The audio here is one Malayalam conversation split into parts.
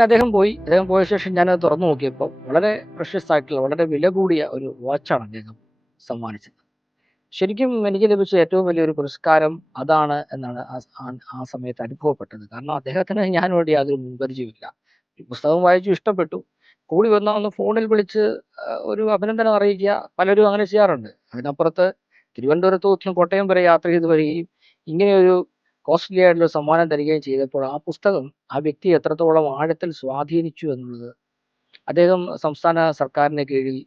അങ്ങനെ അദ്ദേഹം പോയി. അദ്ദേഹം പോയ ശേഷം ഞാനത് തുറന്നു നോക്കിയപ്പോൾ വളരെ പ്രഷ്യസ് ആയിട്ടുള്ള വളരെ വില കൂടിയ ഒരു വാച്ചാണ് അദ്ദേഹം സമ്മാനിച്ചത്. ശരിക്കും എനിക്ക് ലഭിച്ച ഏറ്റവും വലിയൊരു പുരസ്കാരം അതാണ് എന്നാണ് ആ സമയത്ത് അനുഭവപ്പെട്ടത്. കാരണം അദ്ദേഹത്തിന് ഞാനോട് യാതൊരു മുൻപരിചയമില്ല പുസ്തകം വായിച്ചു ഇഷ്ടപ്പെട്ടു. കൂടി വന്നാൽ ഒന്ന് ഫോണിൽ വിളിച്ച് ഒരു അഭിനന്ദനം അറിയിക്കുക. പലരും അങ്ങനെ ചെയ്യാറുണ്ട്. അതിനപ്പുറത്ത് തിരുവനന്തപുരത്ത് കോട്ടയം വരെ യാത്ര ചെയ്ത് വരികയും ഇങ്ങനെയൊരു കോസ്റ്റ്ലി ആയിട്ടുള്ള സമ്മാനം തരികയും ചെയ്തപ്പോൾ ആ പുസ്തകം ആ വ്യക്തി എത്രത്തോളം ആഴത്തിൽ സ്വാധീനിച്ചു എന്നുള്ളത്. അദ്ദേഹം സംസ്ഥാന സർക്കാരിന് കീഴിൽ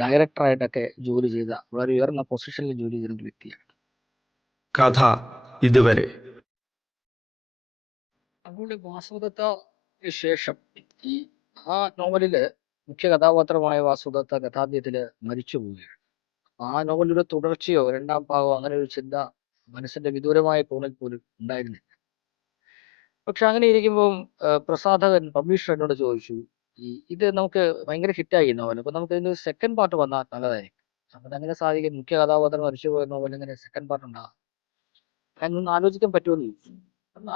ഡയറക്ടറായിട്ടൊക്കെ ജോലി ചെയ്ത വളരെ ഉയർന്ന പൊസിഷനിൽ ജോലി ചെയ്ത ഒരു വ്യക്തിയാണ്. കഥ ഇതുവരെ. അങ്ങോട്ട് വാസുദത്ത ശേഷം ഈ ആ നോവലിൽ മുഖ്യ കഥാപാത്രമായ വാസുദത്ത കഥാന്ത്യത്തിൽ മരിച്ചു പോവുകയാണ് ആ നോവലിന്റെ തുടർച്ചയോ രണ്ടാം ഭാഗമോ അങ്ങനെ ഒരു ചിന്ത മനസ്സിന്റെ വിദൂരമായ കോണിൽ പോലും ഉണ്ടായിരുന്നില്ല. പക്ഷെ അങ്ങനെ ഇരിക്കുമ്പോൾ പ്രസാധകൻ പബ്ലിഷർ എന്നോട് ചോദിച്ചു ഈ ഇത് നമുക്ക് ഭയങ്കര ഹിറ്റായി നോവൽ അപ്പൊ നമുക്ക് ഇതിന് സെക്കൻഡ് പാർട്ട് വന്നാൽ നല്ലതായിരിക്കും. അപ്പൊ അങ്ങനെ സാധിക്കും. മുഖ്യ കഥാപാത്രം മരിച്ചു പോയ നോവൽ ഇങ്ങനെ സെക്കൻഡ് പാർട്ട് ഉണ്ടാകും. ഒന്ന് ആലോചിക്കാൻ പറ്റുമെന്ന് ചോദിച്ചു.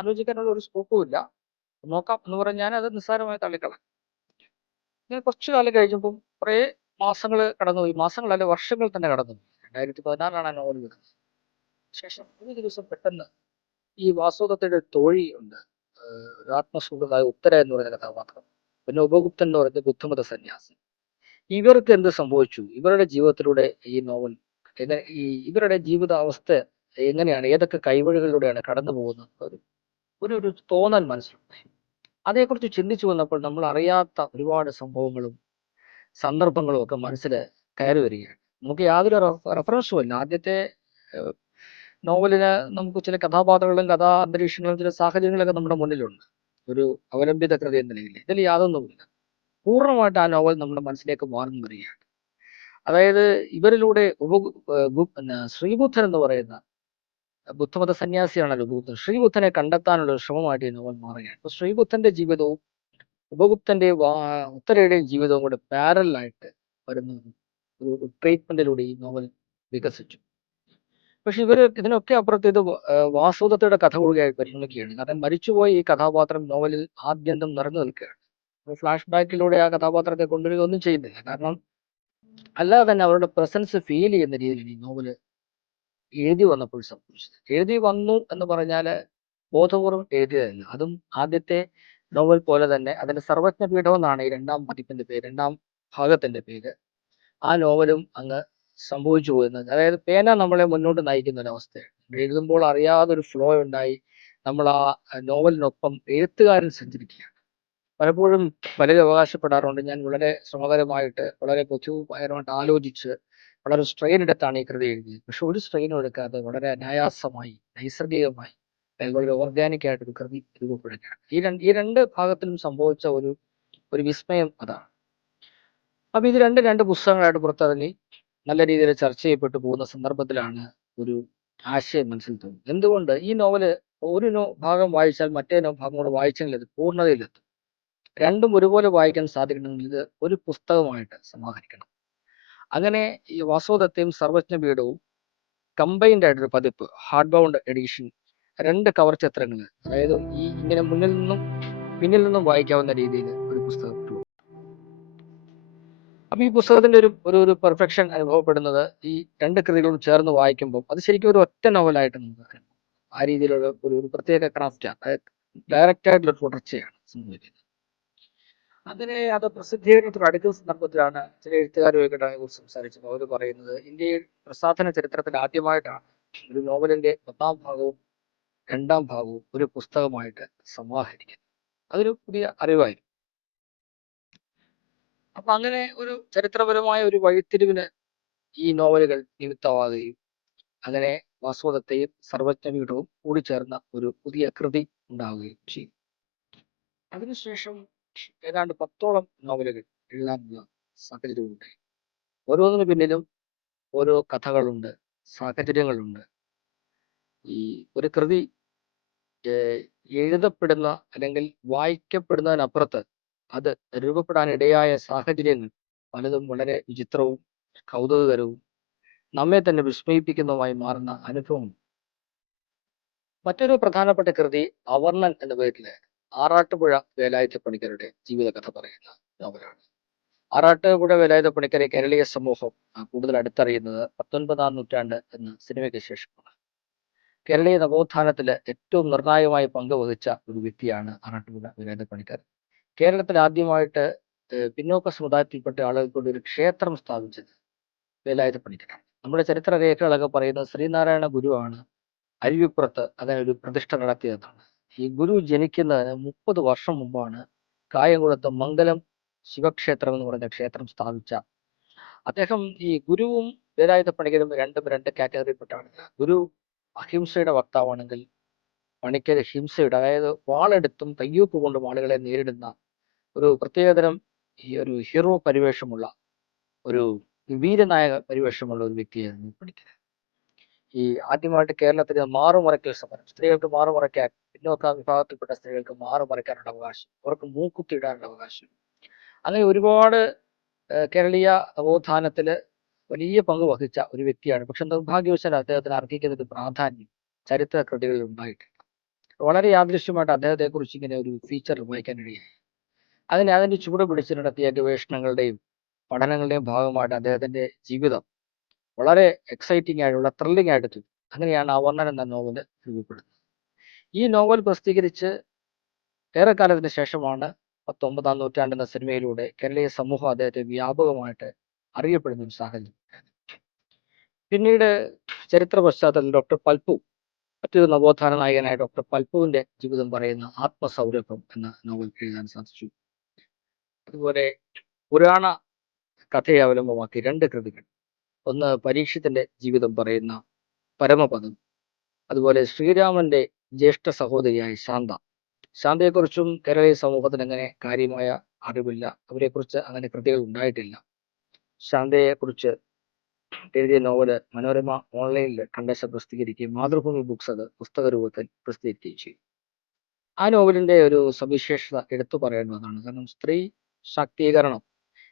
ആലോചിക്കാനുള്ള ഒരു സ്കോപ്പും ഇല്ല. നോക്കാം എന്ന് പറഞ്ഞാൽ ഞാൻ അത് നിസ്സാരമായി തള്ളിക്കളാം ഇങ്ങനെ കുറച്ചു കാലം കഴിഞ്ഞപ്പോൾ കുറേ മാസങ്ങൾ കടന്നുപോയി. മാസങ്ങളല്ല വർഷങ്ങൾ തന്നെ കടന്നുപോയി. രണ്ടായിരത്തി പതിനാറിലാണ് ആ നോവൽ വരുന്നത്. ശേഷം ഒരു ദിവസം പെട്ടെന്ന് ഈ വാസുദത്തയുടെ തോഴി ഉണ്ട്. ആത്മസുഹൃതായ ഉത്തര എന്ന് പറയുന്ന കഥാപാത്രം. പിന്നെ ഉപഗുപ്തൻ എന്ന് പറയുന്ന ബുദ്ധമത സന്യാസി. ഇവർക്ക് എന്ത് സംഭവിച്ചു? ഇവരുടെ ജീവിതത്തിലൂടെ ഈ നോവൽ ഈ ഇവരുടെ ജീവിതാവസ്ഥ എങ്ങനെയാണ്? ഏതൊക്കെ കൈവഴികളിലൂടെയാണ് കടന്നു പോകുന്നത്? ഒരു ഒരു തോന്നൽ മനസ്സിലുണ്ടായി അതേക്കുറിച്ച് ചിന്തിച്ചു വന്നപ്പോൾ നമ്മൾ അറിയാത്ത ഒരുപാട് സംഭവങ്ങളും സന്ദർഭങ്ങളും ഒക്കെ മനസ്സിൽ കയറി വരികയാണ്. നമുക്ക് യാതൊരു റെഫറൻസും ഇല്ല. ആദ്യത്തെ നോവലിന് നമുക്ക് ചില കഥാപാത്രങ്ങളും കഥാ അന്തരീക്ഷങ്ങളും ചില സാഹചര്യങ്ങളൊക്കെ നമ്മുടെ മുന്നിലുണ്ട്. ഒരു അവലംബിത കൃതി എന്ന നിലയിൽ ഇതിൽ യാതൊന്നുമില്ല. പൂർണമായിട്ട് ആ നോവൽ നമ്മുടെ മനസ്സിലേക്ക് മാറുന്നു വരികയാണ് അതായത് ഇവരിലൂടെ ഉപ ശ്രീബുദ്ധൻ എന്ന് പറയുന്ന ബുദ്ധമത സന്യാസിയാണല്ലോ ഉപഗുപ്തൻ ശ്രീബുദ്ധനെ കണ്ടെത്താനുള്ള ശ്രമമായിട്ട് ഈ നോവൽ മാറുകയാണ്. അപ്പൊ ശ്രീബുദ്ധന്റെ ജീവിതവും ഉപഗുപ്തന്റെ ഉത്തരയുടെയും ജീവിതവും കൂടെ പാരലായിട്ട് വരുന്ന ഒരു ട്രീറ്റ്മെന്റിലൂടെ ഈ നോവൽ വികസിച്ചു. പക്ഷെ ഇവർ ഇതിനൊക്കെ അപ്പുറത്ത് ഇത് വാസുദത്തയുടെ കഥ കൂടിയായി പരിഗണിക്കുകയാണ് കാരണം മരിച്ചുപോയ ഈ കഥാപാത്രം നോവലിൽ ആദ്യന്തം നിറഞ്ഞു നിൽക്കുകയാണ്. ഫ്ലാഷ് ബാക്കിലൂടെ ആ കഥാപാത്രത്തെ കൊണ്ടുവരിക ഒന്നും ചെയ്യുന്നില്ല. കാരണം അല്ലാതെ തന്നെ അവരുടെ പ്രസൻസ് ഫീൽ ചെയ്യുന്ന രീതിയിൽ ഈ നോവൽ എഴുതി വന്നപ്പോൾ സംഭവിച്ചത്. എഴുതി വന്നു എന്ന് പറഞ്ഞാൽ ബോധപൂർവം എഴുതിയതല്ല. അതും ആദ്യത്തെ നോവൽ പോലെ തന്നെ അതിന്റെ സർവജ്ഞ പീഠം എന്നാണ് ഈ രണ്ടാം പതിപ്പിന്റെ പേര് രണ്ടാം ഭാഗത്തിന്റെ പേര്. ആ നോവലും അങ്ങ് സംഭവിച്ചു പോയിരുന്നത് അതായത് പേന നമ്മളെ മുന്നോട്ട് നയിക്കുന്ന ഒരവസ്ഥയാണ് എഴുതുമ്പോൾ അറിയാതെ ഒരു ഫ്ലോ ഉണ്ടായി നമ്മൾ ആ നോവലിനൊപ്പം എഴുത്തുകാരൻ സഞ്ചരിക്കുകയാണ്. പലപ്പോഴും പലരും അവകാശപ്പെടാറുണ്ട്. ഞാൻ വളരെ ശ്രമകരമായിട്ട് വളരെ ബുദ്ധിപരമായിട്ട് ആലോചിച്ച് വളരെ സ്ട്രെയിൻ എടുത്താണ് ഈ കൃതി എഴുതിയത്. പക്ഷെ ഒരു സ്ട്രെയിനും എടുക്കാതെ വളരെ അനായാസമായി നൈസർഗികമായി വളരെ ഓർഗാനിക് ആയിട്ട് ഒരു കൃതി രൂപപ്പെടുകയാണ്. ഈ രണ്ട് ഈ രണ്ട് ഭാഗത്തിലും സംഭവിച്ച ഒരു ഒരു വിസ്മയം അതാണ്. അപ്പൊ ഇത് രണ്ട് രണ്ട് പുസ്തകങ്ങളായിട്ട് പുറത്തിറങ്ങി. നല്ല രീതിയിൽ ചർച്ച ചെയ്യപ്പെട്ടു പോകുന്ന സന്ദർഭത്തിലാണ് ഒരു ആശയം മനസ്സിൽ തോന്നുന്നത് എന്തുകൊണ്ട് ഈ നോവൽ ഒരു നോ ഭാഗം വായിച്ചാൽ മറ്റേ നോ ഭാഗം കൂടെ വായിച്ചെങ്കിൽ അത് പൂർണതയിലെത്തും? രണ്ടും ഒരുപോലെ വായിക്കാൻ സാധിക്കണമെങ്കിൽ ഇത് ഒരു പുസ്തകമായിട്ട് സമാഹരിക്കണം. അങ്ങനെ ഈ വാസോദത്തെയും സർവജ്ഞ പീഠവും കമ്പൈൻഡ് ആയിട്ടൊരു പതിപ്പ് ഹാർഡ് ബൗണ്ട് എഡിഷൻ രണ്ട് കവർ ചിത്രങ്ങൾ അതായത് ഈ ഇങ്ങനെ മുന്നിൽ നിന്നും പിന്നിൽ നിന്നും വായിക്കാവുന്ന രീതിയിൽ ഒരു പുസ്തകം. അപ്പൊ ഈ പുസ്തകത്തിന്റെ ഒരു ഒരു ഒരു പെർഫെക്ഷൻ അനുഭവപ്പെടുന്നത് ഈ രണ്ട് കൃതികളും ചേർന്ന് വായിക്കുമ്പോൾ അത് ശരിക്കും ഒരു ഒറ്റ നോവലായിട്ട് നമുക്ക്. ആ രീതിയിലുള്ള ഒരു ഒരു പ്രത്യേക ക്രാഫ്റ്റാണ് അതായത് ഡയറക്റ്റ് ആയിട്ടുള്ള തുടർച്ചയാണ് സംഭവിക്കുന്നത്. അതിനെ അത് പ്രസിദ്ധീകരണത്തിന് അടുത്ത സന്ദർഭത്തിലാണ് ചില എഴുത്തുകാരുമായിട്ട് കുറിച്ച് സംസാരിച്ചപ്പോൾ അവർ പറയുന്നത് ഇന്ത്യയിൽ പ്രസാധന ചരിത്രത്തിൽ ആദ്യമായിട്ടാണ് ഒരു നോവലിന്റെ ഒന്നാം ഭാഗവും രണ്ടാം ഭാഗവും ഒരു പുസ്തകമായിട്ട് സമാഹരിക്കുന്നത്. അതൊരു പുതിയ അറിവായിരുന്നു. അപ്പൊ അങ്ങനെ ഒരു ചരിത്രപരമായ ഒരു വഴിത്തിരിവിന് ഈ നോവലുകൾ നിമിത്തമാകുകയും അങ്ങനെ വാസ്തവത്തെയും സർവജ്ഞപീഠവും കൂടിച്ചേർന്ന ഒരു പുതിയ കൃതി ഉണ്ടാവുകയും ചെയ്യും. അതിനുശേഷം ഏതാണ്ട് പത്തോളം നോവലുകൾ എഴുതാനുള്ള സാഹചര്യമുണ്ട്. ഓരോന്നിനു പിന്നിലും ഓരോ കഥകളുണ്ട് സാഹചര്യങ്ങളുണ്ട്. ഈ ഒരു കൃതി എഴുതപ്പെടുന്ന അല്ലെങ്കിൽ വായിക്കപ്പെടുന്നതിനപ്പുറത്ത് അത് രൂപപ്പെടാൻ ഇടയായ സാഹചര്യങ്ങൾ പലതും വളരെ വിചിത്രവും കൗതുകകരവും നമ്മെ തന്നെ വിസ്മയിപ്പിക്കുന്നതുമായി മാറുന്ന അനുഭവം മറ്റൊരു പ്രധാനപ്പെട്ട കൃതി അവർണൻ എന്ന പേരിൽ ആറാട്ടുപുഴ വേലായുധ പണിക്കരുടെ ജീവിതകഥ പറയുന്ന നോവലാണ്. ആറാട്ടുപുഴ വേലായുധ പണിക്കരെ കേരളീയ സമൂഹം കൂടുതൽ അടുത്തറിയുന്നത് പത്തൊൻപതാം നൂറ്റാണ്ട് എന്ന സിനിമയ്ക്ക് ശേഷമാണ്. കേരളീയ നവോത്ഥാനത്തിൽ ഏറ്റവും നിർണായകമായി പങ്കുവഹിച്ച ഒരു വ്യക്തിയാണ് ആറാട്ടുപുഴ വേലായുധ പണിക്കർ കേരളത്തിൽ ആദ്യമായിട്ട് പിന്നോക്ക സമുദായത്തിൽപ്പെട്ട ആളുകൾക്കൊണ്ട് ഒരു ക്ഷേത്രം സ്ഥാപിച്ചത് വേലായുധ പണിക്കരാണ് നമ്മുടെ ചരിത്ര രേഖകളൊക്കെ പറയുന്നത് ശ്രീനാരായണ ഗുരുവാണ്. അരുവിപ്പുറത്ത് ഒരു പ്രതിഷ്ഠ നടത്തിയതാണ്. ഈ ഗുരു ജനിക്കുന്നതിന് മുപ്പത് വർഷം മുമ്പാണ് കായംകുളത്ത് മംഗലം ശിവക്ഷേത്രം എന്ന് പറഞ്ഞ ക്ഷേത്രം സ്ഥാപിച്ച. അദ്ദേഹം ഈ ഗുരുവും വേലായുധ പണിക്കരും രണ്ടും രണ്ട് കാറ്റഗറിയിൽപ്പെട്ടാണ്. ഗുരു അഹിംസയുടെ വക്താവാണെങ്കിൽ പണിക്കർ ഹിംസയുടെ അതായത് വാളെടുത്തും കയ്യൂപ്പ് കൊണ്ടും ആളുകളെ നേരിടുന്ന ഒരു പ്രത്യേകതരം ഈ ഒരു ഹീറോ പരിവേഷമുള്ള ഒരു വീരനായക പരിവേഷമുള്ള ഒരു വ്യക്തിയായിരുന്നു പണിക്കര് ഈ ആദ്യമായിട്ട് കേരളത്തിൽ മാറുമറയ്ക്കൽ സമരം. സ്ത്രീകൾക്ക് മാറുമറയ്ക്കാൻ പിന്നോക്ക വിഭാഗത്തിൽപ്പെട്ട സ്ത്രീകൾക്ക് മാറുമറയ്ക്കാനുള്ള അവകാശം. അവർക്ക് മൂക്കുത്തി ഇടാനുള്ള അവകാശം. അങ്ങനെ ഒരുപാട് കേരളീയ നവോത്ഥാനത്തിൽ വലിയ പങ്ക് വഹിച്ച ഒരു വ്യക്തിയാണ്. പക്ഷെ നിർഭാഗ്യവശാൽ അദ്ദേഹത്തിന് അർഹിക്കുന്ന ഒരു പ്രാധാന്യം ചരിത്ര കൃതികളിൽ ഉണ്ടായിട്ടില്ല. വളരെ യാദൃശ്യമായിട്ട് അദ്ദേഹത്തെ കുറിച്ച് ഇങ്ങനെ ഒരു ഫീച്ചർ വായിക്കാൻ ഇടയായി അതിന് അതിന്റെ ചൂട് പിടിച്ച് നടത്തിയ ഗവേഷണങ്ങളുടെയും പഠനങ്ങളുടെയും ഭാഗമായിട്ട് അദ്ദേഹത്തിന്റെ ജീവിതം വളരെ എക്സൈറ്റിംഗ് ആയിട്ടുള്ള ത്രില്ലിംഗ് ആയിട്ട് തോന്നി ആ വർണൻ എന്ന നോവൽ രൂപപ്പെടുന്നത്. ഈ നോവൽ പ്രസിദ്ധീകരിച്ച് ഏറെക്കാലത്തിന് ശേഷമാണ് പത്തൊമ്പതാം നൂറ്റാണ്ട് എന്ന സിനിമയിലൂടെ കേരളീയ സമൂഹം അദ്ദേഹത്തെ വ്യാപകമായിട്ട് അറിയപ്പെടുന്ന ഒരു സാഹചര്യം. പിന്നീട് ചരിത്ര പശ്ചാത്തലത്തിൽ ഡോക്ടർ പൽപ്പു മറ്റൊരു നവോത്ഥാന നായകനായ ഡോക്ടർ പൽപ്പുവിന്റെ ജീവിതം പറയുന്ന ആത്മസൗരഭം എന്ന നോവൽ എഴുതാൻ സാധിച്ചു. അതുപോലെ പുരാണ കഥയെ അവലംബമാക്കി രണ്ട് കൃതികൾ. ഒന്ന് പരീക്ഷത്തിന്റെ ജീവിതം പറയുന്ന പരമപദം. അതുപോലെ ശ്രീരാമന്റെ ജ്യേഷ്ഠ സഹോദരിയായ ശാന്ത. ശാന്തയെക്കുറിച്ചും കേരളീയ സമൂഹത്തിന് അങ്ങനെ കാര്യമായ അറിവില്ല. അവരെക്കുറിച്ച് അങ്ങനെ കൃതികൾ ഉണ്ടായിട്ടില്ല. ശാന്തയെക്കുറിച്ച് എഴുതിയ നോവൽ മനോരമ ഓൺലൈനിൽ കണ്ടശ പ്രസിദ്ധീകരിക്കുകയും മാതൃഭൂമി ബുക്സ് അത് പുസ്തക രൂപത്തിൽ പ്രസിദ്ധീകരിക്കുകയും ചെയ്തു. ആ നോവലിന്റെ ഒരു സവിശേഷത എടുത്തു പറയേണ്ടതാണ്. കാരണം സ്ത്രീ ശാക്തീകരണം.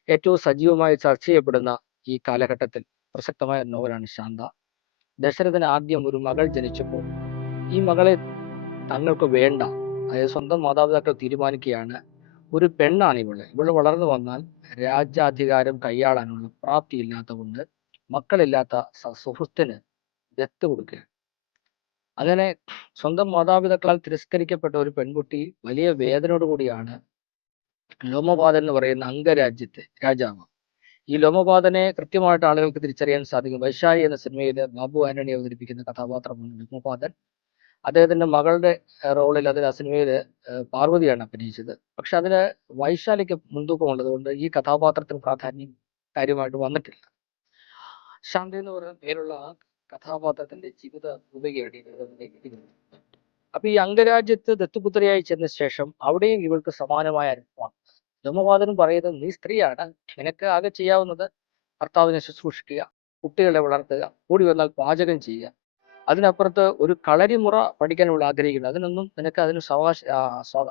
ഏറ്റവും സജീവമായി ചർച്ച ചെയ്യപ്പെടുന്ന ഈ കാലഘട്ടത്തിൽ പ്രസക്തമായ നോവലാണ് ശാന്ത. ദശരഥന് ആദ്യം ഒരു മകൾ ജനിച്ചപ്പോൾ ഈ മകളെ തങ്ങൾക്ക് വേണ്ട. അതായത് സ്വന്തം മാതാപിതാക്കൾ തീരുമാനിക്കുകയാണ്. ഒരു പെണ്ണാണ് ഇവൾ. ഇവൾ വളർന്നു വന്നാൽ രാജ്യാധികാരം കൈയാളാനുള്ള പ്രാപ്തി ഇല്ലാത്തതുകൊണ്ട് മക്കളില്ലാത്ത സുഹൃത്തിന് ദത്ത് കൊടുക്കുക അങ്ങനെ സ്വന്തം മാതാപിതാക്കളാൽ തിരസ്കരിക്കപ്പെട്ട ഒരു പെൺകുട്ടി വലിയ വേദനയോട് കൂടിയാണ് ലോമപാതൻ എന്ന് പറയുന്ന അംഗരാജ്യത്തെ രാജാവ്. ഈ ലോമപാതനെ കൃത്യമായിട്ട് ആളുകൾക്ക് തിരിച്ചറിയാൻ സാധിക്കും. വൈശാലി എന്ന സിനിമയിൽ ബാബു ആന്റണി അവതരിപ്പിക്കുന്ന കഥാപാത്രമാണ് ലോമപാതൻ അദ്ദേഹത്തിന്റെ മകളുടെ റോളിൽ അതിൽ ആ സിനിമയിൽ പാർവതിയാണ് അഭിനയിച്ചത്. പക്ഷെ അതിന് വൈശാലിക്ക് മുൻതൂക്കം ഉള്ളതുകൊണ്ട് ഈ കഥാപാത്രത്തിന് പ്രാധാന്യം കാര്യമായിട്ട് വന്നിട്ടില്ല. ശാന്തി എന്ന് പറയുന്ന പേരുള്ള ആ കഥാപാത്രത്തിന്റെ ജീവിത എഴുതിയിരിക്കുന്നത്. അപ്പൊ ഈ അംഗരാജ്യത്ത് ദത്തുപുത്രിയായി ചെന്ന ശേഷം അവിടെയും ഇവൾക്ക് സമാനമായ അനുഭവമാണ് ബ്രഹ്മവാദനും പറയുന്നത് നീ സ്ത്രീയാണ് നിനക്ക് ആകെ ചെയ്യാവുന്നത് ഭർത്താവിനെ ശുശ്രൂഷിക്കുക കുട്ടികളെ വളർത്തുക കൂടി വന്നാൽ പാചകം ചെയ്യുക. അതിനപ്പുറത്ത് ഒരു കളരിമുറ പഠിക്കാൻ ഇവൾ ആഗ്രഹിക്കുന്നു. അതിനൊന്നും നിനക്ക് അതിന് അവകാശ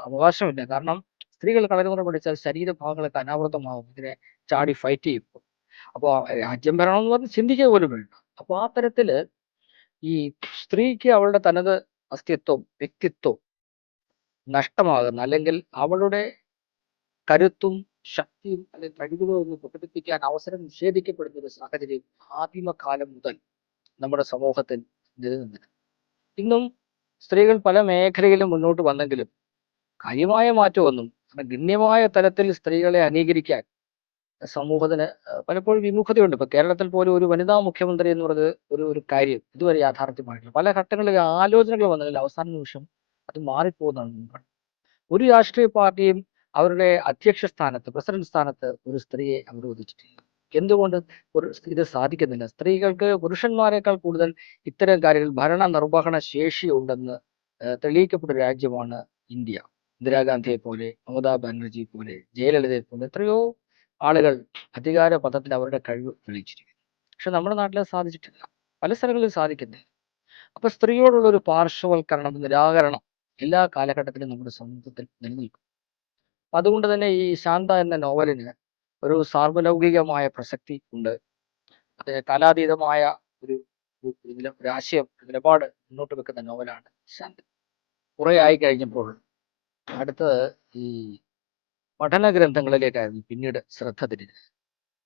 അവകാശമില്ല. കാരണം സ്ത്രീകൾ കളരിമുറ പഠിച്ചാൽ ശരീരഭാഗങ്ങളൊക്കെ അനാവൃതമാകും ഇതിനെ ചാടി ഫൈറ്റ് ചെയ്യും. അപ്പോൾ രാജ്യം ഭരണം എന്ന് പറഞ്ഞ് ചിന്തിക്കുക പോലും വേണ്ട. അപ്പോൾ ആ തരത്തിൽ ഈ സ്ത്രീക്ക് അവളുടെ തനത് അസ്തിത്വം വ്യക്തിത്വം നഷ്ടമാകുന്ന അല്ലെങ്കിൽ അവളുടെ കരുത്തും ശക്തിയും അല്ലെങ്കിൽ കഴിവുകളും ഒന്ന് പ്രകടിപ്പിക്കാൻ അവസരം നിഷേധിക്കപ്പെടുന്ന ഒരു സാഹചര്യം ആദിമകാലം മുതൽ നമ്മുടെ സമൂഹത്തിൽ നിലനിന്നില്ല ഇന്നും സ്ത്രീകൾ പല മേഖലയിലും മുന്നോട്ട് വന്നെങ്കിലും കാര്യമായ മാറ്റമൊന്നും ഗണ്യമായ തലത്തിൽ സ്ത്രീകളെ അംഗീകരിക്കാൻ സമൂഹത്തിന് പലപ്പോഴും വിമുഖതയുണ്ട്. ഇപ്പൊ കേരളത്തിൽ പോലും ഒരു വനിതാ മുഖ്യമന്ത്രി എന്ന് പറയുന്നത് ഒരു ഒരു കാര്യം ഇതുവരെ യാഥാർത്ഥ്യമായിട്ടില്ല. പല ഘട്ടങ്ങളിൽ ആലോചനകൾ വന്നെങ്കിലും അവസാന നിമിഷം അത് മാറിപ്പോകുന്നതാണ് ഒരു രാഷ്ട്രീയ പാർട്ടിയും അവരുടെ അധ്യക്ഷ സ്ഥാനത്ത് പ്രസിഡന്റ് സ്ഥാനത്ത് ഒരു സ്ത്രീയെ അനുവദിച്ചിട്ടില്ല എന്തുകൊണ്ട്? ഒരു ഇത് സാധിക്കുന്നില്ല. സ്ത്രീകൾക്ക് പുരുഷന്മാരെക്കാൾ കൂടുതൽ ഇത്തരം കാര്യങ്ങൾ ഭരണ നിർവഹണ ശേഷി ഉണ്ടെന്ന് തെളിയിക്കപ്പെട്ട രാജ്യമാണ് ഇന്ത്യ. ഇന്ദിരാഗാന്ധിയെ പോലെ മമതാ ബാനർജിയെ പോലെ ജയലളിതയെ പോലെ എത്രയോ ആളുകൾ അധികാര പദത്തിൽ അവരുടെ കഴിവ് തെളിയിച്ചിരിക്കുന്നു. പക്ഷെ നമ്മുടെ നാട്ടിൽ സാധിച്ചിട്ടില്ല. പല സ്ഥലങ്ങളിലും സാധിക്കുന്നില്ല. അപ്പൊ സ്ത്രീയോടുള്ള ഒരു പാർശ്വവൽക്കരണം നിരാകരണം എല്ലാ കാലഘട്ടത്തിലും നമ്മുടെ സമൂഹത്തിൽ നിലനിൽക്കും. അതുകൊണ്ട് തന്നെ ഈ ശാന്ത എന്ന നോവലിന് ഒരു സാർവലൗകികമായ പ്രസക്തി ഉണ്ട്. അത് കാലാതീതമായ ഒരു ഒരു നിലപാട് മുന്നോട്ട് വെക്കുന്ന നോവലാണ് ശാന്ത. കുറെ ആയി കഴിഞ്ഞപ്പോൾ അടുത്തത് ഈ പഠന ഗ്രന്ഥങ്ങളിലേക്കായിരുന്നു പിന്നീട് ശ്രദ്ധ തിരിഞ്ഞത്.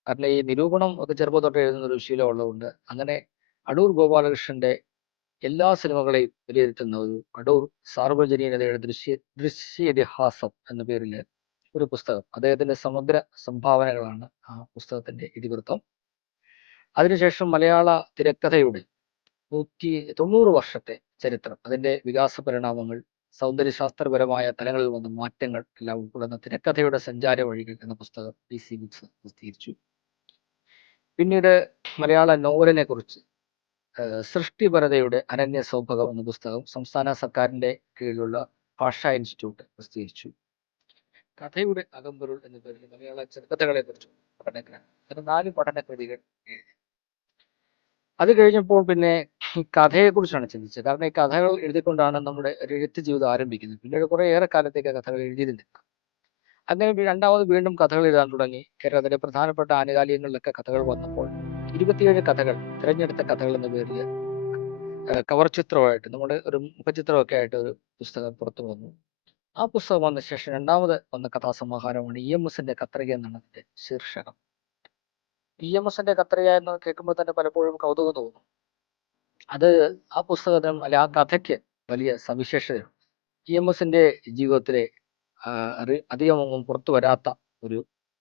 കാരണം ഈ നിരൂപണം ഒക്കെ ചെറുപ്പം തൊട്ട് എഴുതുന്ന ഒരു ശീലം ഉള്ളതുകൊണ്ട് അങ്ങനെ അടൂർ ഗോപാലകൃഷ്ണന്റെ എല്ലാ സിനിമകളെയും വിലയിരുത്തുന്ന ഒരു അടൂർ സാർവജനീനതയുടെ ദൃശ്യ ദൃശ്യതിഹാസം എന്ന പേരിൽ ഒരു പുസ്തകം. അദ്ദേഹത്തിന്റെ സമഗ്ര സംഭാവനകളാണ് ആ പുസ്തകത്തിന്റെ ഇതിവൃത്തം. അതിനുശേഷം മലയാള തിരക്കഥയുടെ നൂറ്റി തൊണ്ണൂറ് വർഷത്തെ ചരിത്രം. അതിന്റെ വികാസ പരിണാമങ്ങൾ സൗന്ദര്യശാസ്ത്രപരമായ തലങ്ങളിൽ വന്ന മാറ്റങ്ങൾ എല്ലാം ഉൾക്കൊള്ളുന്ന തിരക്കഥയുടെ സഞ്ചാര വഴികൾ എന്ന പുസ്തകം പി സി ബുക്സ് പ്രസിദ്ധീകരിച്ചു. പിന്നീട് മലയാള നോവലിനെ കുറിച്ച് സൃഷ്ടിപരതയുടെ അനന്യ സൗഭകം എന്ന പുസ്തകം സംസ്ഥാന സർക്കാരിന്റെ കീഴിലുള്ള ഭാഷാ ഇൻസ്റ്റിറ്റ്യൂട്ട് പ്രസിദ്ധീകരിച്ചു. കഥയുടെ അകമ്പൊരുൾ എന്ന പേരിൽ മലയാള ചെറുകഥകളെ കുറിച്ച് അങ്ങനെ നാല് പഠന കൃതികൾ അത് കഴിഞ്ഞപ്പോൾ പിന്നെ ഈ കഥയെക്കുറിച്ചാണ് ചിന്തിച്ചത്. കാരണം ഈ കഥകൾ എഴുതിക്കൊണ്ടാണ് നമ്മുടെ ഒരു എഴുത്ത് ജീവിതം ആരംഭിക്കുന്നത്. പിന്നീട് കുറേ ഏറെ കാലത്തേക്ക് കഥകൾ എഴുതിയിരുന്നില്ല അങ്ങനെ രണ്ടാമത് വീണ്ടും കഥകൾ എഴുതാൻ തുടങ്ങി. കേരളത്തിലെ പ്രധാനപ്പെട്ട ആനുകാലികങ്ങളിലൊക്കെ കഥകൾ വന്നപ്പോൾ ഇരുപത്തിയേഴ് കഥകൾ തിരഞ്ഞെടുത്ത കഥകൾ എന്ന പേരിൽ കവർ ചിത്രമായിട്ട് നമ്മുടെ ഒരു മുഖചിത്രമൊക്കെ ആയിട്ട് ഒരു പുസ്തകം പുറത്തു വന്നു. ആ പുസ്തകം വന്ന ശേഷം രണ്ടാമത് വന്ന കഥാസമാഹാരമാണ് ഇ എം എസിന്റെ കത്രിക എന്നാണ് അതിന്റെ ശീർഷകം. ഇ എം എസിന്റെ കത്രിക എന്ന് കേൾക്കുമ്പോൾ തന്നെ പലപ്പോഴും കൗതുകം തോന്നും. അത് ആ പുസ്തകത്തിനും അല്ലെ ആ കഥയ്ക്ക് വലിയ സവിശേഷതയാണ്. ഇ എം എസിന്റെ ജീവിതത്തിലെ അധികമൊന്നും പുറത്തു വരാത്ത ഒരു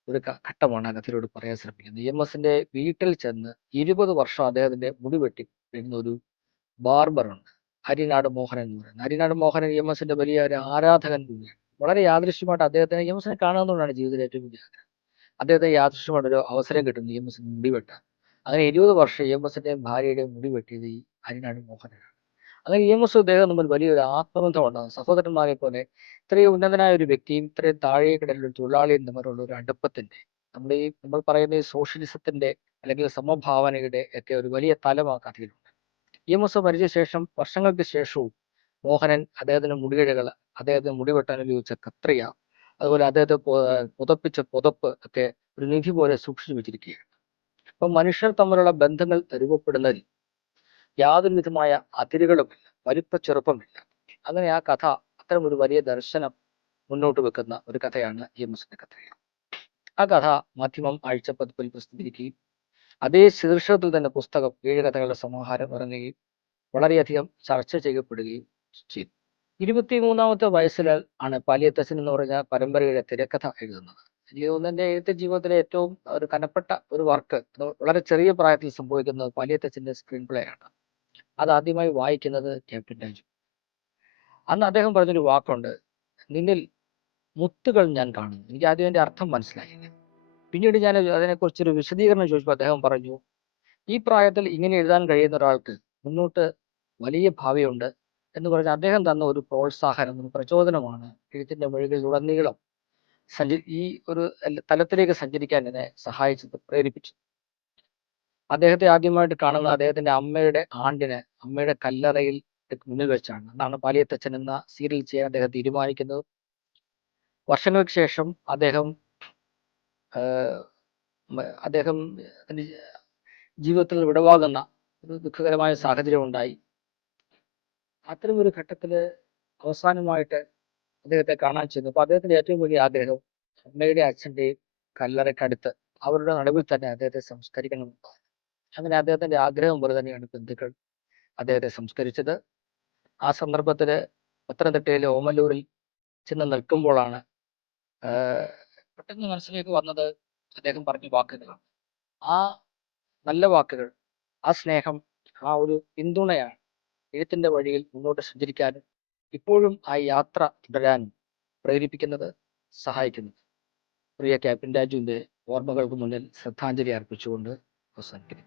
ഒരു ഘട്ടമാണ് ആ പറയാൻ ശ്രമിക്കുന്നത്. ഇ എം എസിന്റെ വീട്ടിൽ ചെന്ന് ഇരുപത് വർഷം അദ്ദേഹത്തിന്റെ മുടി വെട്ടി വരുന്ന ഒരു ബാർബറുണ്ട് ഹരിനാട് മോഹനൻ എന്ന് പറയുന്നത് ഹരിനാട് മോഹനൻ ഇ എം എസിന്റെ വലിയ ഒരു ആരാധകൻ കൂടിയാണ്. വളരെ യാദൃശ്യമായിട്ട് അദ്ദേഹത്തിന് ഇ എം എസിനെ കാണുന്നതുകൊണ്ടാണ് ജീവിതത്തിലെ ഏറ്റവും വലിയ ആഗ്രഹം. അദ്ദേഹത്തെ യാദൃശ്യമായിട്ട് ഒരു അവസരം കിട്ടുന്നു ഇ എം എസിന് മുടി വെട്ടാൻ. അങ്ങനെ ഇരുപത് വർഷം ഇ എം എസിന്റെയും ഭാര്യയുടെയും മുടി വെട്ടിയത് ഈ ഹരിനാട് മോഹനനാണ്. അങ്ങനെ ഇ എം എസ് അദ്ദേഹം തമ്മിൽ വലിയൊരു ആത്മബന്ധം ഉണ്ടാകും സഹോദരന്മാരെ പോലെ ഇത്രയും ഉന്നതനായ ഒരു വ്യക്തിയും ഇത്രയും താഴെ കിടലിൽ തൊഴിലാളിയും തമ്മിലുള്ള ഒരു അടുപ്പത്തിന്റെ നമ്മൾ ഈ നമ്മൾ പറയുന്ന ഈ സോഷ്യലിസത്തിന്റെ അല്ലെങ്കിൽ സമഭാവനയുടെ ഒക്കെ ഒരു വലിയ തലമാ കഥയിലുണ്ട് ഇ എം എസ് മരിച്ച ശേഷം വർഷങ്ങൾക്ക് ശേഷവും മോഹനൻ അദ്ദേഹത്തിന്റെ മുടികഴകൾ അദ്ദേഹത്തിന് മുടി വെട്ടാൻ ഉപയോഗിച്ച കത്രിക അതുപോലെ അദ്ദേഹത്തെ പുതപ്പിച്ച പുതപ്പ് ഒക്കെ ഒരു നിധി പോലെ സൂക്ഷിച്ചു വെച്ചിരിക്കുകയാണ്. അപ്പൊ മനുഷ്യർ തമ്മിലുള്ള ബന്ധങ്ങൾ രൂപപ്പെടുന്നതിൽ യാതൊരു വിധമായ ചെറുപ്പം ചെറുപ്പമില്ല. അങ്ങനെ ആ കഥ അത്തരം ഒരു വലിയ ദർശനം മുന്നോട്ട് വെക്കുന്ന ഒരു കഥയാണ് ഈ മുസ്ലിം കഥ. ആ കഥ മാധ്യമം ആഴ്ചപ്പതിപ്പിൽ പ്രസിദ്ധീകരിക്കുകയും അതേ ശീർഷകത്തിൽ തന്നെ പുസ്തകം ഏഴ് കഥകളുടെ സമാഹാരം ഇറങ്ങുകയും വളരെയധികം ചർച്ച ചെയ്യപ്പെടുകയും ചെയ്തു. ഇരുപത്തി മൂന്നാമത്തെ വയസ്സിൽ ആണ് പാലിയത്തച്ഛൻ എന്ന് പറഞ്ഞ പരമ്പരയുടെ തിരക്കഥ എഴുതുന്നത്. എനിക്ക് തോന്നുന്നു ജീവിതത്തിലെ ഏറ്റവും ഒരു കനപ്പെട്ട ഒരു വർക്ക് വളരെ ചെറിയ പ്രായത്തിൽ സംഭവിക്കുന്നത് പാലിയത്തച്ഛന്റെ സ്ക്രീൻ പ്ലേ ആണ്. അത് ആദ്യമായി വായിക്കുന്നത് ക്യാപ്റ്റൻ രാജു അന്ന് അദ്ദേഹം പറഞ്ഞൊരു വാക്കുണ്ട് നിന്നിൽ മുത്തുകൾ ഞാൻ കാണുന്നു. എനിക്ക് ആദ്യം എന്റെ അർത്ഥം മനസ്സിലായില്ല പിന്നീട് ഞാൻ അതിനെക്കുറിച്ചൊരു വിശദീകരണം ചോദിച്ചപ്പോൾ അദ്ദേഹം പറഞ്ഞു ഈ പ്രായത്തിൽ ഇങ്ങനെ എഴുതാൻ കഴിയുന്ന ഒരാൾക്ക് മുന്നോട്ട് വലിയ ഭാവിയുണ്ട് എന്ന് പറഞ്ഞ് അദ്ദേഹം തന്ന ഒരു പ്രോത്സാഹനം ഒരു പ്രചോദനമാണ് എഴുത്തിന്റെ മൊഴികളിലുടനീളം സഞ്ചി ഈ ഒരു തലത്തിലേക്ക് സഞ്ചരിക്കാൻ എന്നെ സഹായിച്ചത് പ്രേരിപ്പിച്ചു അദ്ദേഹത്തെ ആദ്യമായിട്ട് കാണുന്ന അദ്ദേഹത്തിന്റെ അമ്മയുടെ ആണ്ടിനെ അമ്മയുടെ കല്ലറയിൽ മുന്നിൽ വെച്ചാണ്. അതാണ് പാലിയത്തച്ഛൻ എന്ന സീരിയൽ ചെയ്യാൻ അദ്ദേഹം തീരുമാനിക്കുന്നത്. വർഷങ്ങൾക്ക് ശേഷം അദ്ദേഹം അദ്ദേഹം ജീവിതത്തിൽ വിടവാകുന്ന ഒരു ദുഃഖകരമായ സാഹചര്യം ഉണ്ടായി. അത്തരം ഒരു ഘട്ടത്തിൽ അവസാനമായിട്ട് അദ്ദേഹത്തെ കാണാൻ ചെന്നു. അപ്പൊ അദ്ദേഹത്തിന്റെ ഏറ്റവും വലിയ ആഗ്രഹം അമ്മയുടെ അച്ഛന്റെയും കല്ലറക്കടുത്ത് അവരുടെ നടുവിൽ തന്നെ അദ്ദേഹത്തെ സംസ്കരിക്കണം. അങ്ങനെ അദ്ദേഹത്തിന്റെ ആഗ്രഹം പോലെ തന്നെയാണ് ബന്ധുക്കൾ അദ്ദേഹത്തെ സംസ്കരിച്ചത്. ആ സന്ദർഭത്തിൽ പത്തനംതിട്ടയിലെ ഓമല്ലൂരിൽ ചെന്ന് നിൽക്കുമ്പോഴാണ് പെട്ടെന്ന് മനസ്സിലേക്ക് വന്നത് അദ്ദേഹം പറഞ്ഞ വാക്കുകൾ ആ നല്ല വാക്കുകൾ ആ സ്നേഹം ആ ഒരു പിന്തുണയാണ് എഴുത്തിന്റെ വഴിയിൽ മുന്നോട്ട് സഞ്ചരിക്കാനും ഇപ്പോഴും ആ യാത്ര തുടരാനും പ്രേരിപ്പിക്കുന്നത് സഹായിക്കുന്നത്. പ്രിയ ക്യാപ്റ്റൻ രാജുവിന്റെ ഓർമ്മകൾക്ക് മുന്നിൽ ശ്രദ്ധാഞ്ജലി അർപ്പിച്ചുകൊണ്ട് അവസാനിക്കുന്നു.